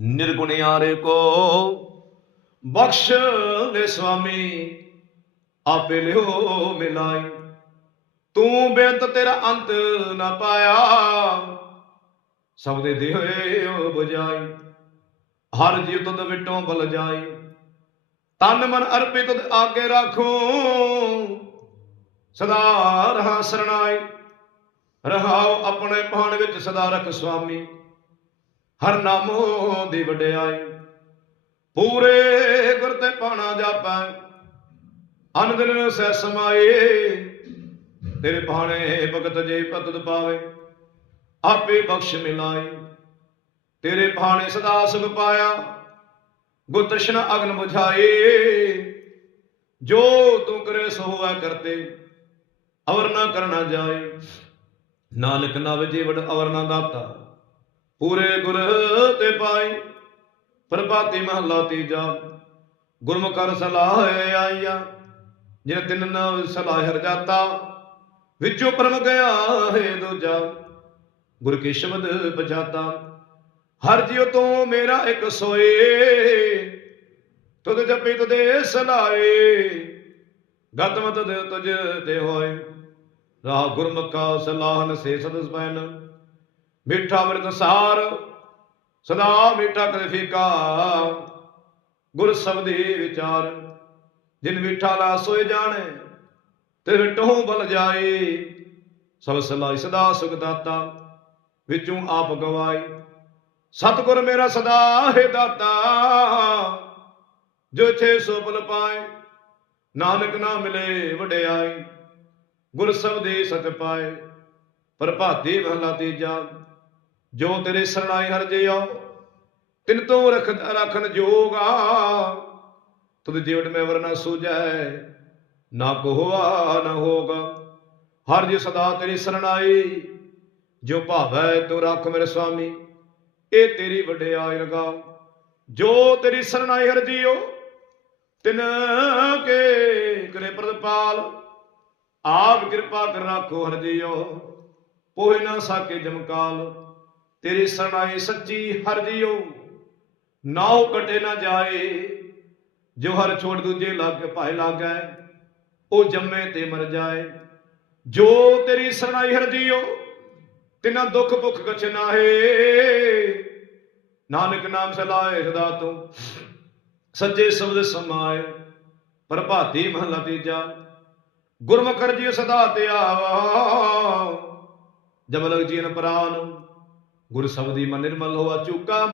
ਨਿਰਗੁਣਿਆਰੇ ਕੋ ਬਖਸ਼ ਦੇ ਸੁਆਮੀ, ਆਪੇ ਲਿਓ ਮਿਲਾਈ। ਤੂੰ ਬੇਅੰਤ ਤੇਰਾ ਅੰਤ ਨਾ ਪਾਇਆ, ਸਭ ਦੇ ਹੋਏ ਬੁਝਾਈ। ਹਰ ਜੀਵ ਤੁਧ ਵਿਟੋਂ ਬਲ ਜਾਈ। ਤਨ ਮਨ ਅਰਪਿਤ ਤੁਧ ਆਗੇ ਰਾਖੋ। ਸਦਾ ਰਹਾ ਸਰਣਾਈ। ਰਹਾਉ ਆਪਣੇ ਪਾਣ ਵਿੱਚ ਸਦਾ ਰਖ ਸੁਆਮੀ। ਹਰ ਨਾਮੋ ਦੀ ਵਡਿਆਈ। ਪੂਰੇ ਗੁਰ ਤੇ ਪਾਣਾ ਜਾਪੈ। ਅਨ ਸਹਿ ਸਮਾਏ। ਤੇਰੇ ਬਾਣੇ ਭਗਤ ਜੇ ਭਗਤ ਪਾਵੇ, ਆਪੇ ਬਖਸ਼ ਮਿਲਾਈ। ਤੇਰੇ ਬਾਣੇ ਸਦਾ ਸੁਖ ਪਾਇਆ, ਗੁਰ ਤ੍ਰਿਸ਼ਨ ਅਗਨ ਬੁਝਾਏ। ਜੋ ਤੂੰ ਕਰੇ ਸੋ ਹੋਆ ਕਰਤੇ, ਅਵਰ ਨਾ ਕਰਨਾ ਜਾਏ। ਨਾਨਕ ਨਵ ਜੀਵਨ ਅਵਰ ਨਾ ਦਾਤਾ। ਪੂਰੇ ਗੁਰ ਤੇ ਪਾਈ, ਪ੍ਰਭਾਤੀ ਮਹਲਾ ਤੀਜਾ, ਗੁਰਮੁਖ ਸਲਾਹ ਆਈਆ ਜਿਨ ਤਿੰਨ ਨਵ ਸਲਾਹ ਹਰ ਜਾਤਾ ਵਿੱਚੋਂ ਪਰਮ ਗਿਆ ਹੈ ਦੂਜਾ, ਗੁਰ ਕੇ ਸ਼ਬਦ ਬਜਾਤਾ ਹਰ ਜਿਉ ਤੋਂ ਮੇਰਾ ਇੱਕ ਸੋਏ, ਤੁਧ ਜਪੀ ਤੁਦੇ ਸਲਾਏ ਗਤਮ ਤੁਧ ਤੁਝ ਤੇ ਹੋਏ, ਰਾਹ ਗੁਰਮੁਖਾ ਸਲਾਹਨ ਸੇ ਸਦਸ ਪੈਨ ਮਿੱਠਾ ਮਿਰਤ ਸਾਰ ਸਦਾ ਮਿੱਠਾ ਕਦੇ ਫੀਕਾ ਗੁਰ ਸਬਦੀ ਵਿਚਾਰ। ਜਿਨ ਮਿੱਠਾ ਲਾ ਸੋਏ ਜਾਣੇ, ਤੇ ਵਿਟੋਂ ਬਲ ਜਾਏ। ਸਭ ਸਲਾਈ ਸਦਾ ਸੁਖ ਦਾਤਾ, ਵਿੱਚੋਂ ਆਪ ਗਵਾਏ। ਸਤਿਗੁਰ ਮੇਰਾ ਸਦਾ ਹੈ ਦਾਤਾ, ਜੋ ਛੇ ਸੋ ਬਲ ਪਾਏ। ਨਾਨਕ ਨਾ ਮਿਲੇ ਵਡਿਆਈ ਗੁਰ ਸਬਦੇ ਸਤ ਪਾਏ। ਪ੍ਰਭਾਤੀ ਮਹਲਾ ਤੀਜਾ। ਜੋ ਤੇਰੇ ਸਰਣਾਈ ਹਰ ਜਿਉ ਤਿਨ ਤੋਂ ਰਖ ਰਖਨ ਜੋਗਾ ਤੁਧ ਜੀਵਟ ਮੈਂ ਵਰਨਾ ਸੂਝੈ, ਨਾ ਕੋ ਹੋਆ ਨਾ ਹੋਗਾ। ਹਰ ਜੀ ਸਦਾ ਤੇਰੀ ਸਰਣਾਈ ਜੋ ਭਾਵੈ ਤੂੰ ਰੱਖ ਮੇਰੇ ਸੁਆਮੀ ਇਹ ਤੇਰੀ ਵਡਿਆਈ ਲਗਾ ਜੋ ਤੇਰੀ ਸਰਣਾਈ ਹਰ ਜੀਓ, ਤਿਨ ਕੇ ਕਰੇ ਪ੍ਰਤਪਾਲ। ਆਪ ਕਿਰਪਾ ਕਰ ਰੱਖੋ ਹਰ ਜੀਓ, ਪੋਹਿ ਨਾ ਸਾਕੇ ਜਮਕਾਲ ਤੇਰੀ ਸਰਣਾਈ ਸੱਚੀ ਹਰ ਜੀਓ ਨਾਉ ਕਟੇ ਨਾ ਜਾਏ। ਜੋ ਹਰ ਛੋੜ ਦੂਜੇ ਲੱਗ ਭਾਏ ਲਾਗੈ, ਉਹ ਜੰਮੇ ਤੇ ਮਰ ਜਾਏ। ਜੋ ਤੇਰੀ ਸਰਣਾਈ ਹਰ ਜੀਓ ਤਿਨਾ ਦੁੱਖ ਭੁੱਖ ਕਛ ਨਾਹੇ। ਨਾਨਕ ਨਾਮ ਸਲਾਏ ਸਦਾ ਤੂੰ। ਸੱਚੇ ਸ਼ਬਦ ਸਮਾਏ, ਪ੍ਰਭਾਤੀ ਮਹਲਾ ਤੀਜਾ। ਗੁਰਮੁਖ ਜੀ ਸਦਾ ਤੇ ਆਵਾ ਜਬ ਜੀ ਜੀਨ ਪ੍ਰਾਨ ਗੁਰ ਸਬਦੀ ਮਨ ਨਿਰਮਲ ਹੋਆ ਚੁਕਾ।